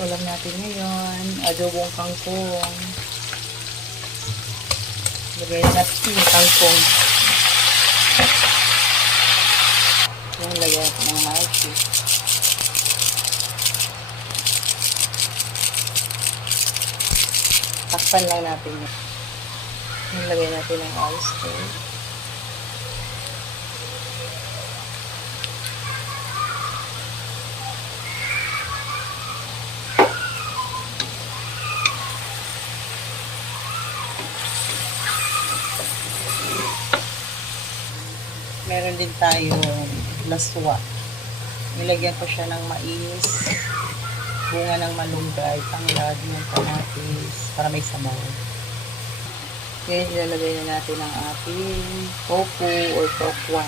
ulam natin ngayon. Adobong kangkong. Lagay natin yung kangkong. Yan, lagyan natin ng magic. Takpan lang natin yun. Yan, lagyan natin ng oyster. Meron din tayong laswa. Nilagyan ko siya ng mais, bunga ng malunggay, tanglad ng kamatis, para may sabaw. Ngayon, ilalagay na natin ang ating tofu or tokwa.